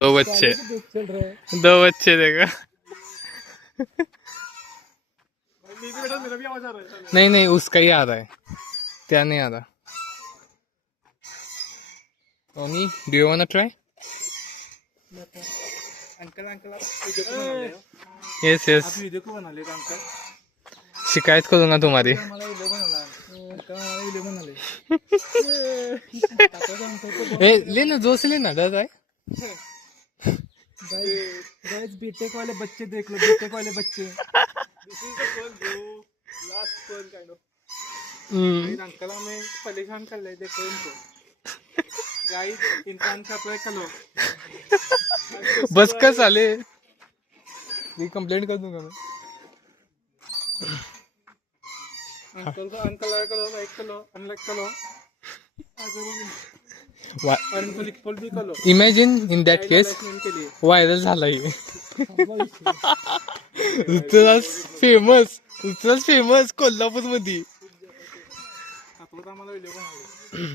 दो बच्चे, दो बच्चे देखा। नहीं नहीं, उसका ही आ रहा है, क्या नहीं आ रहा। Tony, do you want to try? Uncle uncle आप वीडियो को बना ले हो? यस यस, आप वीडियो को बना ले अंकल? शिकायत करूंगा तुम्हारी। हमारा वीडियो बनाना है। अंकल हमारा वीडियो बना ले। ए, लेना जोर से लेना, डर रहा है। गाइस बीटेक वाले बच्चे देख लो, बीटेक वाले बच्चे। This is the fun bro, last fun kind of. Uncle हमें परेशान कर ले, देखो इनको। गाइस इंसान का अप्लाई कर लो। बस का साले, ये कंप्लेंट कर दूंगा मैं। अंकल को अंकल लाइक करो, अनलाइक करो। अनफॉलो भी करो। इमेजिन इन दैट केस के लिए व्हायरल झाला हे। उतराच फेमस कोल्हापूर मध्ये। आम्हाला व्हिडिओ बनवले।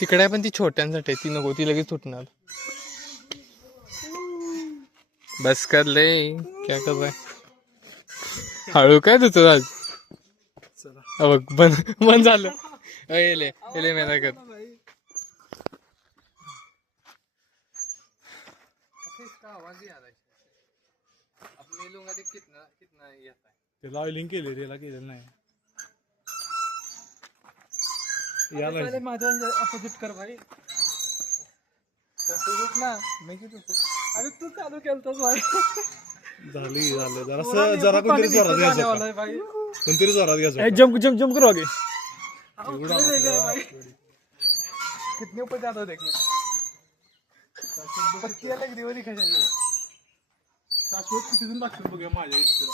तिकडे पण ती छोट्यांसाठी आहे, ती नको, ती लगेच तुटणार। बस कर ले, क्या कर रहा है? हळू काय तुझं आज? बघ बंद झालं। ले मेरा कर। इसका आवाज ही आ रहा है। अपने लूंगा देख कितना कितना ये आता है। त्याला ऑइलिंग केले, त्याला केलेलं नाही। याला माझ्या अपोजिट कर भाई। तू ना मी किती अरे तू चालू केलतोस भाई। झालं जरा कोणतरी जोरात घ्यायचं, कोणतरी जोरात घ्यायचं। जंप जंप जंप करो आगे। कितने ऊपर जाता हो देखने। पत्ती अलग दिवाळी खायची। शाश्वत किती लागतात बघूया माझ्या इथं।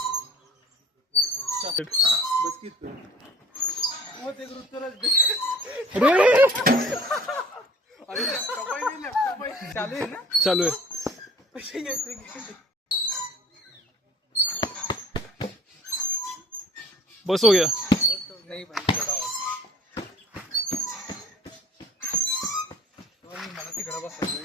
बस किती वो ते उत्तरच दे। अरे कपाई नाही, लॅपटॉप चालू आहे ना? चालू आहे। पैसे घ्यायचे। बस हो गया। नहीं भाई थोड़ा और। मला तिकडे बसायचं